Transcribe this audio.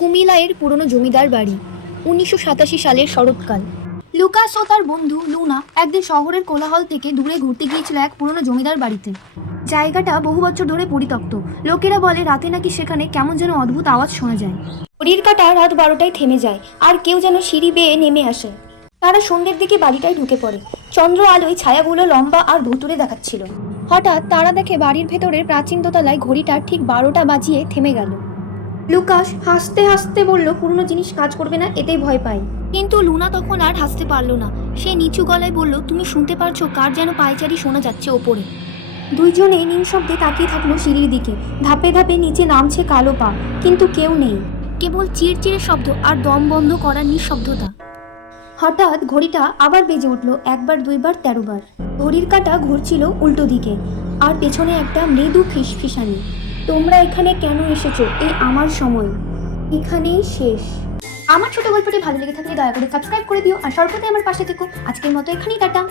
কুমিল্লার পুরনো জমিদার বাড়ি। 1987 সালের শরৎকাল। লুকাস ও তার বন্ধু লুনা একদিন শহরের কোলাহল থেকে দূরে ঘুরতে গিয়েছিল এক পুরনো জমিদার বাড়িতে। জায়গাটা বহু বছর ধরে পরিত্যক্ত। লোকেরা বলে রাতে নাকি সেখানে কেমন যেন অদ্ভুত আওয়াজ শোনা যায়। ঘড়ির কাঁটা রাত 12টায় থেমে যায়, আর কেউ যেন সিঁড়ি বেয়ে নেমে আসে। তারা সন্ধ্যের দিকে বাড়িটায় ঢুকে পড়ে। চন্দ্র আলোয় ছায়াগুলো লম্বা আর ভুতুড়ে দেখাচ্ছিল। হঠাৎ তারা দেখে বাড়ির ভেতরের প্রাচীন দোতলায় ঘড়িটা ঠিক 12টা বাজিয়ে থেমে গেল। লুকাস হাসতে হাসতে বলল, পুরনো জিনিস কাজ করবে না, এতেই ভয় পাই। কিন্তু লুনা তখন আর হাসতে পারল না। সে নিচু গলায় বলল, তুমি শুনতে পারছো? কার যেন পায়চারি শোনা যাচ্ছে ওপরে। দুইজনে নিঃশব্দে তাকিয়ে থাকলো সিঁড়ির দিকে। ধাপে ধাপে নিচে নামছে কালো পা, কিন্তু কেউ নেই। কেবল চিরচিরে শব্দ আর দম বন্ধ করার নিঃশব্দতা। হঠাৎ ঘড়িটা আবার বেজে উঠল, একবার, দুইবার, 13 বার। ঘড়ির কাঁটা ঘুরছিল উল্টো দিকে, আর পেছনে একটা মৃদু ফিসফিসানি। তোমরা এখানে কেন এসেছো? এই আমার সময় এখানেই শেষ। আমার ছোট গল্পটি ভালো লেগে থাকলে দয়া করে সাবস্ক্রাইব করে দিও, আর সর্বদাই আমার পাশে থেকো। আজকের মতো এখানেই টাটা।